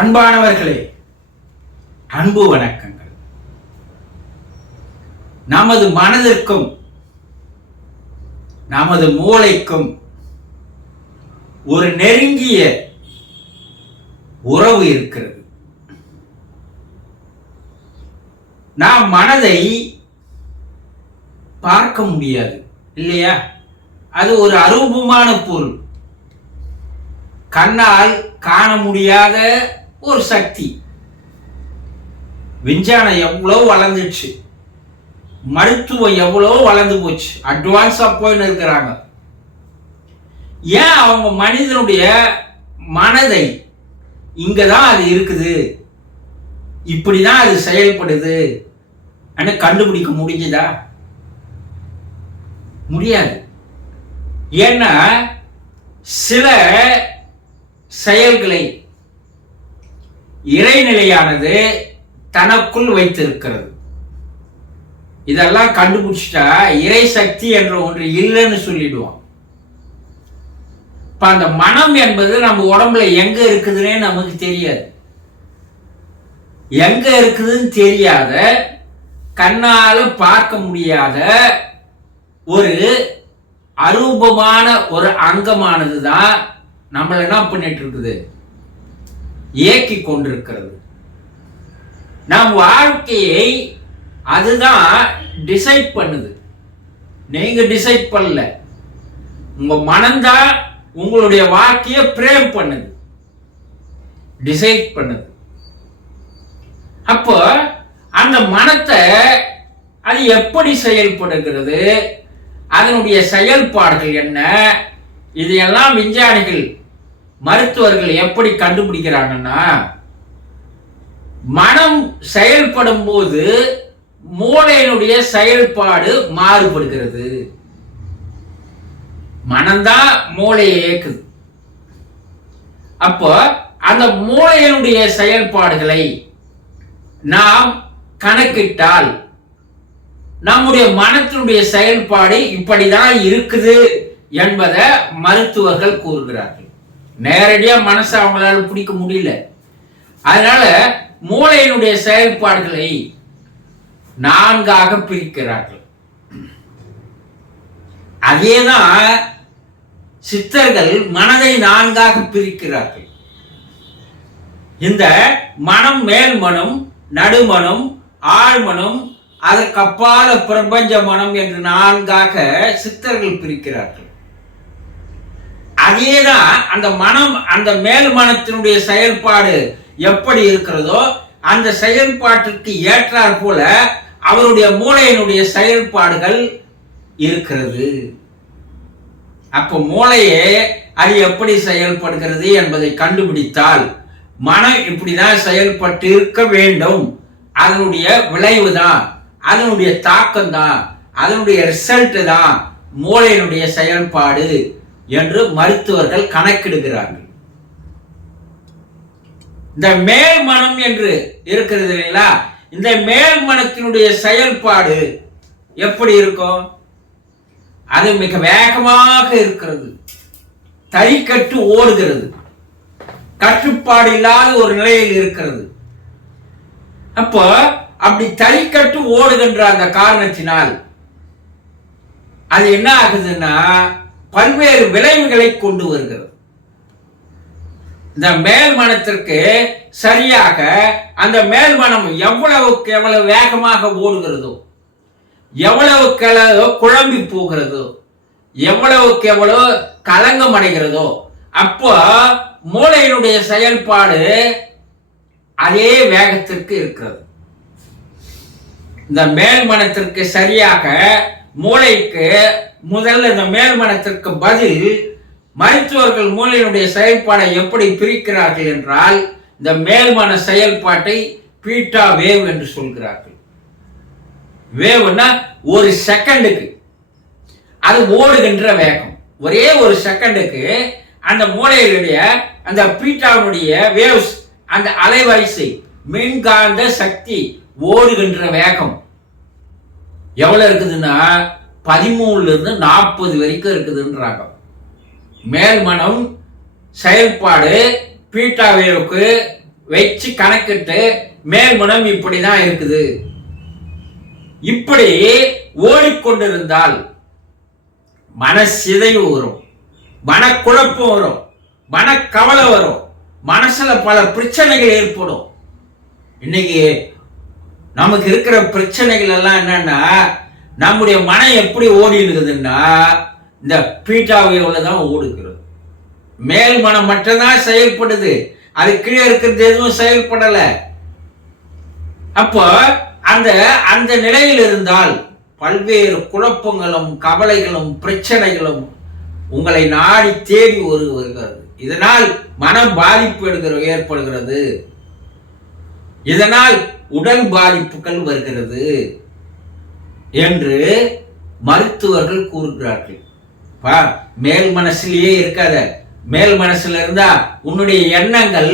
அன்பானவர்களே, அன்பு வணக்கங்கள். நமது மனதிற்கும் நமது மூளைக்கும் ஒரு நெருங்கிய உறவு இருக்கிறது. நாம் மனதை பார்க்க முடியாது இல்லையா? அது ஒரு அரூபமான பொருள், கண்ணால் காண முடியாத ஒரு சக்தி. விஞ்ஞானம் எவ்வளோ வளர்ந்துச்சு, மருத்துவம் எவ்வளோ வளர்ந்து போச்சு, அட்வான்ஸா போயின்னு இருக்கிறாங்க. ஏன் அவங்க மனிதனுடைய மனதை இங்கதான் அது இருக்குது, இப்படிதான் அது செயல்படுது கண்டுபிடிக்க முடிஞ்சதா? முடியாது. ஏன்னா சில செயல்களை இறைநிலையானது தனக்குள் வைத்திருக்கிறது. இதெல்லாம் கண்டுபிடிச்சிட்டா இறை சக்தி என்ற ஒன்று இல்லைன்னு சொல்லிடுவோம். இப்ப அந்த மனம் என்பது நம்ம உடம்புல எங்க இருக்குதுன்னே நமக்கு தெரியாது. எங்க இருக்குதுன்னு தெரியாத, கண்ணால பார்க்க முடியாத ஒரு அரூபமான ஒரு அங்கமானது தான் நம்மள என்ன பண்ணிட்டு இருக்குது, இயக்கி கொண்டிருக்கிறது. நம் வாழ்க்கையை அதுதான் டிசைட் பண்ணுது. நீங்க டிசைட் பண்ணல, உங்க மனம்தான் உங்களுடைய வாழ்க்கையை பிரேம் பண்ணுது, டிசைட் பண்ணுது. அப்போ அந்த மனத்தை அது எப்படி செயல்படுகிறது, அதனுடைய செயல்பாடுகள் என்ன, இதையெல்லாம் விஞ்ஞானிகள் மருத்துவர்கள் எப்படி கண்டுபிடிக்கிறாங்கன்னா, மனம் செயல்படும் போது மூளையினுடைய செயல்பாடு மாறுபடுகிறது. மனம்தான் மூளையை இயக்குது. அப்போ அந்த மூளையினுடைய செயல்பாடுகளை நாம் கணக்கிட்டால் நம்முடைய மனத்தினுடைய செயல்பாடு இப்படிதான் இருக்குது என்பதை மருத்துவர்கள் கூறுகிறார்கள். நேரடியா மனசை அவங்களால பிடிக்க முடியல. அதனால மூளையினுடைய செயல்பாடுகளை 4ஆக பிரிக்கிறார்கள். அதேதான் சித்தர்கள் மனதை 4ஆக பிரிக்கிறார்கள். இந்த மனம், மேல் மனம், நடுமனம், ஆழ்மனம், அதற்கப்பால பிரபஞ்ச மனம் என்று 4ஆக சித்தர்கள் பிரிக்கிறார்கள். அதேதான் அந்த மனம், அந்த மேல் மனத்தினுடைய செயல்பாடு எப்படி இருக்கிறதோ அந்த செயல்பாட்டிற்கு ஏற்றாற் போல அவருடைய மூளையினுடைய செயல்பாடுகள் இருக்கிறது. அப்ப மூளையே அது எப்படி செயல்படுகிறது என்பதை கண்டுபிடித்தால் மனம் இப்படிதான் செயல்பட்டு இருக்க வேண்டும், அதனுடைய விளைவு தான், அதனுடைய தாக்கம் தான், அதனுடைய ரிசல்ட் தான் மூளையினுடைய செயல்பாடு என்று மருத்துவர்கள் கணக்கிடுகிறார்கள். இந்த மேல் மனம் என்று இருக்கிறது இல்லைங்களா, இந்த மேல் மனத்தினுடைய செயல்பாடு எப்படி இருக்கும்? அது மிக வேகமாக இருக்கிறது, தறிக்கட்டு ஓடுகிறது, கட்டுப்பாடு இல்லாத ஒரு நிலையில் இருக்கிறது. அப்போ அப்படி தறிக்கட்டு ஓடுகின்ற அந்த காரணத்தினால் அது என்ன ஆகுதுன்னா பல்வேறு விளைவுகளை கொண்டு வருகிறது. இந்த மேல் மனத்திற்கு சரியாக அந்த மேல் மனம் எவ்வளவுக்கு எவ்வளவு வேகமாக ஓடுகிறதோ, எவ்வளவுக்கு எவ்வளவு குழம்பி போகிறதோ, எவ்வளவுக்கு எவ்வளவு கலங்கம் அடைகிறதோ, அப்போ மூளையினுடைய செயல்பாடு அதே வேகத்திற்கு இருக்கிறது. இந்த மேல் மனத்திற்கு சரியாக மூளைக்கு முதல்ல இந்த மேல் மனத்திற்கு பதில் மருத்துவர்கள் மூளையினுடைய செயல்பாடை எப்படி பிரிக்கிறார்கள் என்றால், இந்த மேல்மன செயல்பாட்டை பீட்டா வேவ் என்று சொல்கிறார்கள். வேவ்னா ஒரு செகண்டுக்கு அது ஓடுகின்ற வேகம். ஒரே ஒரு செகண்டுக்கு அந்த மூளையினுடைய அந்த பீட்டாவுடைய வேவ்ஸ், அந்த அலைவரிசை, மின்காந்த சக்தி ஓடுகின்ற வேகம் எவ்வளவு இருக்குதுன்னா 13 இருந்து 40 வரைக்கும் இருக்குதுன்றாங்க. மேல் மனம் செயல்பாடு பீட்டாவேவுக்கு வச்சு கணக்கிட்டு மேல்மனம் இப்படிதான் இருக்குது. இப்படி ஓடிக்கொண்டிருந்தால் மனசிதைவு வரும், மனக்குழப்பம் வரும், மனக்கவலை வரும், மனசுல பல பிரச்சனைகள் ஏற்படும். இன்னைக்கு நமக்கு இருக்கிற பிரச்சனைகள் எல்லாம் என்னன்னா, நம்முடைய மனம் எப்படி ஓடி இருக்குதுன்னா இந்த பீட்டாவேவுல தான் ஓடுகிறது. மேல் மனம் மட்டும்தான் செயல்படுது, அது கீழே இருக்கிறது எதுவும் செயல்படல. அப்போ அந்த அந்த நிலையில் இருந்தால் பல்வேறு குழப்பங்களும் கவலைகளும் பிரச்சனைகளும் உங்களை நாடி தேடி வருகிறது. இதனால் மன பாதிப்பு ஏற்படுகிறது, இதனால் உடல் பாதிப்புகள் வருகிறது என்று மருத்துவர்கள் கூறுகிறார்கள். மேல் மனசிலேயே இருக்காத, மேல் மனசுல இருந்தா உன்னுடைய எண்ணங்கள்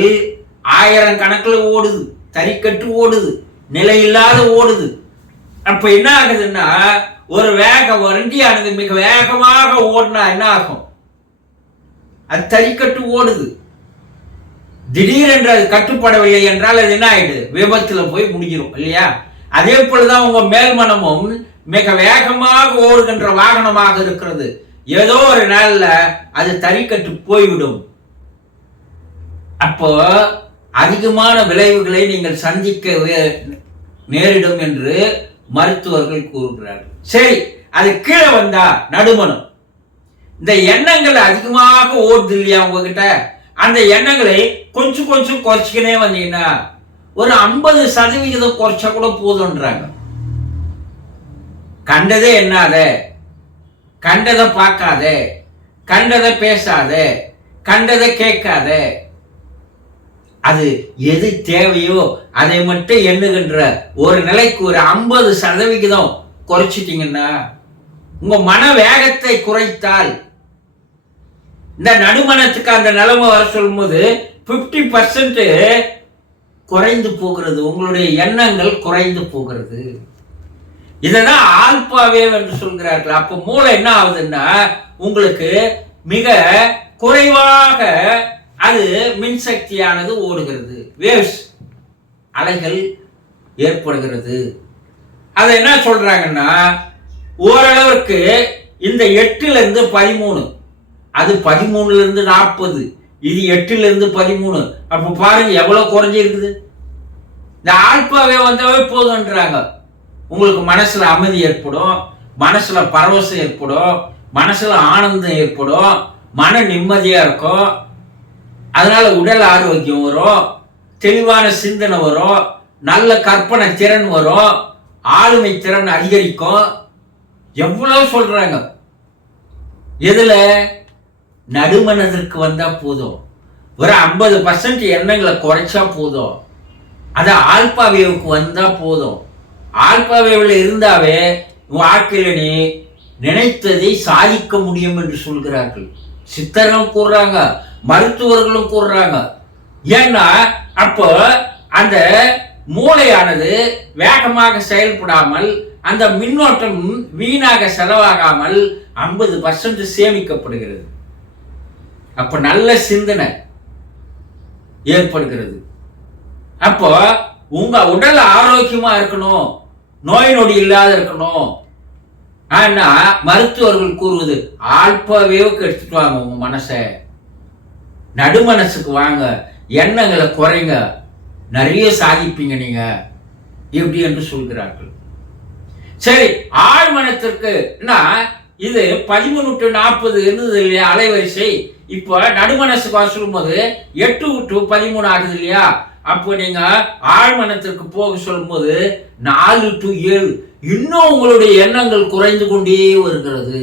1000 கணக்குல ஓடுது, தறிக்கட்டு ஓடுது, நிலையில்லாத ஓடுது. அப்ப என்ன ஆகுதுன்னா, ஒரு வண்டியானது மிக வேகமாக ஓடினா என்ன ஆகும்? அது தறிக்கட்டு ஓடுது. திடீரென்று அது கட்டுப்படவில்லை என்றால் அது என்ன ஆயிடுது? விபத்துல போய் முடிஞ்சிடும் இல்லையா? அதே போலதான் உங்க மேல் மனமும் மிக வேகமாக ஓடுகின்ற வாகனமாக இருக்கிறது. ஏதோ ஒரு நாள்ல அது தறிக்கட்டு போய்விடும். அப்போ அதிகமான விளைவுகளை நீங்கள் சந்திக்க நேரிடும் என்று மருத்துவர்கள் கூறுகிறார்கள். சரி, அது கீழே வந்தா நடுமனம். இந்த எண்ணங்கள் அதிகமாக ஓடுது இல்லையா உங்ககிட்ட? அந்த எண்ணங்களை கொஞ்சம் கொஞ்சம் குறைச்சிக்கினே வந்தீங்கன்னா ஒரு 50% குறைச்சா கூட போதும்ன்றாங்க. கண்டதே எண்ணாத, கண்டதை பார்க்காத, கண்டதை பேசாத, கண்டதை கேட்காத, அது எது தேவையோ அதை மட்டும் எண்ணுகின்ற ஒரு நிலைக்கு ஒரு 50% குறைச்சிட்டீங்கன்னா, உங்க மன வேகத்தை குறைத்தால், இந்த நடுமனத்துக்கு அந்த நிலைமை வர சொல்லும் போது 50% குறைந்து போகிறது, உங்களுடைய எண்ணங்கள் குறைந்து போகிறது. இததான் ஆல்பா வேவ் என்று சொல்கிறார்கள். அப்ப மூளை என்ன ஆகுதுன்னா, உங்களுக்கு மிக குறைவாக அது மின்சக்தியானது ஓடுகிறது, வேவ்ஸ் அலைகள் ஏற்படுகிறது. அதை என்ன சொல்றாங்கன்னா, ஓரளவுக்கு இந்த 8 - 13, அது 13 - 40, இது 8 - 13. அப்ப பாருங்க எவ்வளவு குறைஞ்சிருக்குது. இந்த ஆல்பாவே வந்தாவே போதுன்றாங்க. உங்களுக்கு மனசுல அமைதி ஏற்படும், மனசுல பரவசம் ஏற்படும், மனசுல ஆனந்தம் ஏற்படும், மன நிம்மதியா இருக்கும். அதனால உடல் ஆரோக்கியம் வரும், தெளிவான சிந்தனை வரும், நல்ல கற்பனை திறன் வரும், ஆளுமை திறன் அதிகரிக்கும். எவ்வளவு சொல்றாங்க. எதுல? நடுமனதிற்கு வந்தா போதும். ஒரு 50% எண்ணங்களை குறைச்சா போதும். அது ஆல்பா வேவுக்கு வந்தா போதும். ஆல்பா வேவ்ல இருந்தாவே வாழ்க்கையில நீ நினைத்ததை சாதிக்க முடியும் என்று சொல்கிறார்கள். சித்தர்களும் கூறுறாங்க, மருத்துவர்களும் கூறுறாங்க. ஏன்னா அப்போ அந்த மூளையானது வேகமாக செயல்படாமல், அந்த மின்னோட்டம் வீணாக செலவாகாமல் 50% சேமிக்கப்படுகிறது. அப்ப நல்ல சிந்தனை ஏற்படுகிறது. அப்போ உங்க உடல் ஆரோக்கியமா இருக்கணும், நோய் நொடி இல்லாத இருக்கணும். ஆனா மருத்துவர்கள் கூறுவது ஆல்பா வேவுக்கு எடுத்துட்டு வாங்க, உங்க மனசை நடுமனசுக்கு வாங்க, எண்ணங்களை குறைங்க, நிறைய சாதிப்பீங்க நீங்க, எப்படி என்று சொல்கிறார்கள். சரி, ஆழ்மனத்திற்கு இது 13 to 40 இருந்தது இல்லையா அலைவரிசை. இப்போ நடுமனசுக்கு சொல்லும் போது 8 to 13 ஆகுது இல்லையா? அப்போ நீங்க ஆழ்மனத்திற்கு போக சொல்லும் போது 4 to 7. இன்னும் உங்களுடைய எண்ணங்கள் குறைந்து கொண்டே வருகிறது.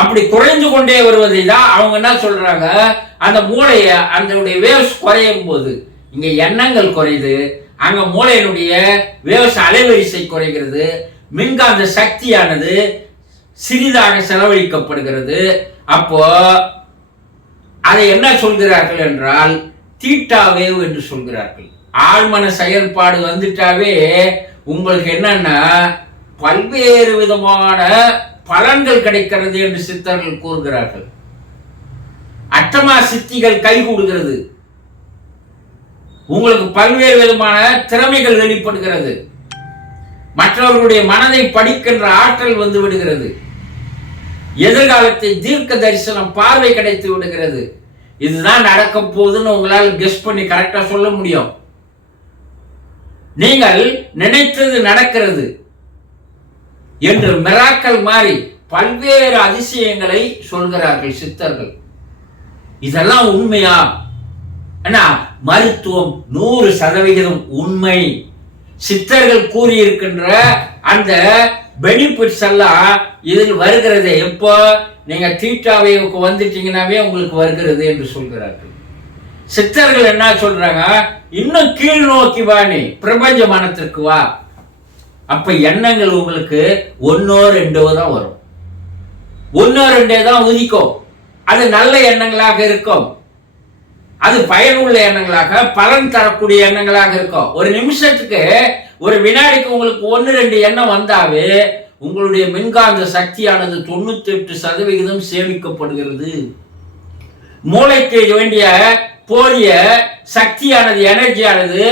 அப்படி குறைந்து கொண்டே வருவதை தான் அவங்க என்ன சொல்றாங்க, அந்த மூளைய அந்த வேவ்ஸ் குறையும் போது இங்க எண்ணங்கள் குறையுது, அங்க மூளையினுடைய வேவ்ஸ் அலைவரிசை குறைகிறது, மின்காந்த சக்தியானது சிறிதாக செலவழிக்கப்படுகிறது. அப்போ அதை என்ன சொல்கிறார்கள் என்றால் தீட்டா வேவ் என்று சொல்கிறார்கள். ஆழ்மன செயல்பாடு வந்துட்டாவே உங்களுக்கு என்னன்னா பல்வேறு விதமான பலன்கள் கிடைக்கிறது என்று சித்தர்கள் கூறுகிறார்கள். அட்டமா சித்திகள் கை கூடுகிறது. உங்களுக்கு பல்வேறு விதமான திறமைகள் வெளிப்படுகிறது. மற்றவர்களுடைய மனதை படிக்கின்ற ஆற்றல் வந்து விடுகிறது. எதிர்காலத்தை தீர்க்க தரிசனம் பார்வை கிடைத்து விடுகிறது. இதுதான் நடக்க போகுதுன்னு உங்களால் கெஸ் பண்ணி கரெக்டா சொல்ல முடியும். நீங்கள் நினைத்தது நடக்கிறது என்று மிராக்கல் மாதிரி பல்வேறு அதிசயங்களை சொல்கிறார்கள் சித்தர்கள். இதெல்லாம் உண்மையா? மருத்துவம் 100% உண்மை. சித்தர்கள் கூறியிருக்கின்ற அந்த பெனிஃபிட்ஸ் எல்லாம் இதில் வருகிறது. எப்போ நீங்க தீட்டாவை வந்துட்டீங்கன்னாவே உங்களுக்கு வருகிறது என்று சொல்கிறார்கள். சித்தர்கள் என்ன சொல்றாங்க? இன்னும் கீழ் நோக்கி வா, நீ பிரபஞ்ச மனத்திற்கு வா. அப்ப எண்ணங்கள் உங்களுக்கு 1 2 தான் வரும். 1 2 தான் உதிக்கும். அது நல்ல எண்ணங்களாக இருக்கும். அது பயனுள்ள எண்ணங்களாக, பலன் தரக்கூடிய எண்ணங்களாக இருக்கும். ஒரு நிமிஷத்துக்கு, ஒரு வினாடிக்கு உங்களுக்கு 1 2 எண்ணம் வந்தாவே உங்களுடைய மின்காந்த சக்தியானது 98% சேமிக்கப்படுகிறது. மூளைக்கு வேண்டிய போதிய சக்தியானது, எனர்ஜியானது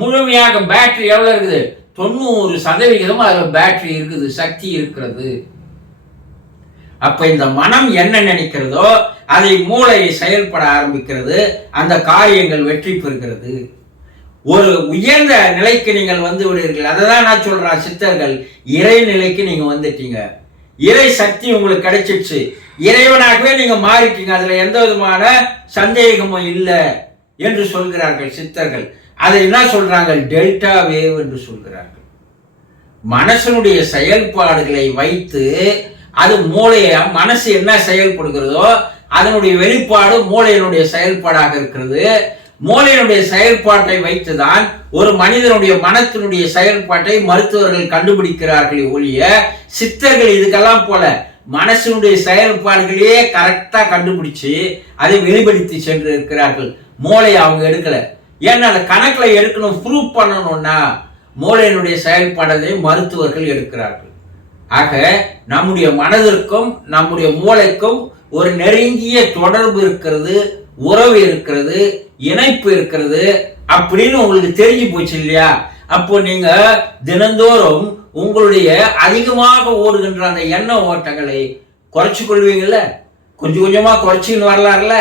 முழுமையாக பேட்டரி எவ்வளவு இருக்குது? 90% அதுல பேட்டரி இருக்குது, சக்தி இருக்கிறது. அப்ப இந்த மனம் என்ன நினைக்கிறதோ அதை மூளை செயல்பட ஆரம்பிக்கிறது. அந்த காரியங்கள் வெற்றி பெறுகிறது. ஒரு உயர்ந்த நிலைக்கு நீங்கள் வந்து விடுவீர்கள். அததான் நான் சொல்றேன், சித்தர்கள் இறை நிலைக்கு நீங்க வந்துட்டீங்க. இறை சக்தி உங்களுக்கு கிடைச்சிடுச்சு. இறைவனாகவே நீங்க மாறிட்டீங்க. அதுல எந்த விதமான சந்தேகமும் இல்லை என்று சொல்கிறார்கள் சித்தர்கள். அதை என்ன சொல்றாங்க? டெல்டா வேவ் என்று சொல்கிறார்கள். மனசனுடைய செயல்பாடுகளை வைத்து அது மூளைய, மனசு என்ன செயல்படுகிறதோ அதனுடைய வெளிப்பாடு மூளையினுடைய செயல்பாடாக இருக்கிறது. மூளையினுடைய செயல்பாட்டை வைத்துதான் ஒரு மனிதனுடைய மனத்தினுடைய செயல்பாட்டை மருத்துவர்கள் கண்டுபிடிக்கிறார்கள் ஒழிய சித்தர்கள் இதுக்கெல்லாம் போல மனசனுடைய செயல்பாடுகளையே கரெக்டா கண்டுபிடிச்சு அதை வெளிப்படுத்தி சென்று இருக்கிறார்கள். மூளையை அவங்க எடுக்கல. ஏன்னா அந்த கணக்குல எடுக்கணும், ப்ரூவ் பண்ணணும்னா மூளையினுடைய செயல்பாடுகளை மருத்துவர்கள் எடுக்கிறார்கள். ஆக நம்முடைய மனதிற்கும் நம்முடைய மூளைக்கும் ஒரு நெருங்கிய தொடர்பு இருக்கிறது, உறவு இருக்கிறது, இணைப்பு இருக்கிறது அப்படின்னு உங்களுக்கு தெரிஞ்சு போச்சு இல்லையா? அப்போ நீங்க தினந்தோறும் உங்களுடைய அதிகமாக ஓடுகின்ற அந்த எண்ண ஓட்டங்களை குறைச்சு கொள்வீங்கல்ல. கொஞ்சம் கொஞ்சமா குறைச்சின்னு வரலாறுல.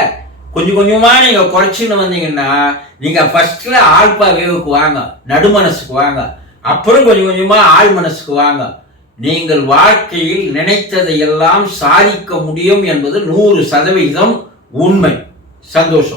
கொஞ்சம் கொஞ்சமா நீங்க குறைச்சின்னு வந்தீங்கன்னா நீங்க ஃபர்ஸ்ட்ல ஆல்பா வேவுக்கு வாங்க, நடுமனசுக்கு வாங்க, அப்புறம் கொஞ்சம் கொஞ்சமா ஆழ் மனசுக்கு வாங்க. நீங்கள் வாழ்க்கையில் நினைத்ததை எல்லாம் சாதிக்க முடியும் என்பது 100% உண்மை. சந்தோஷம்.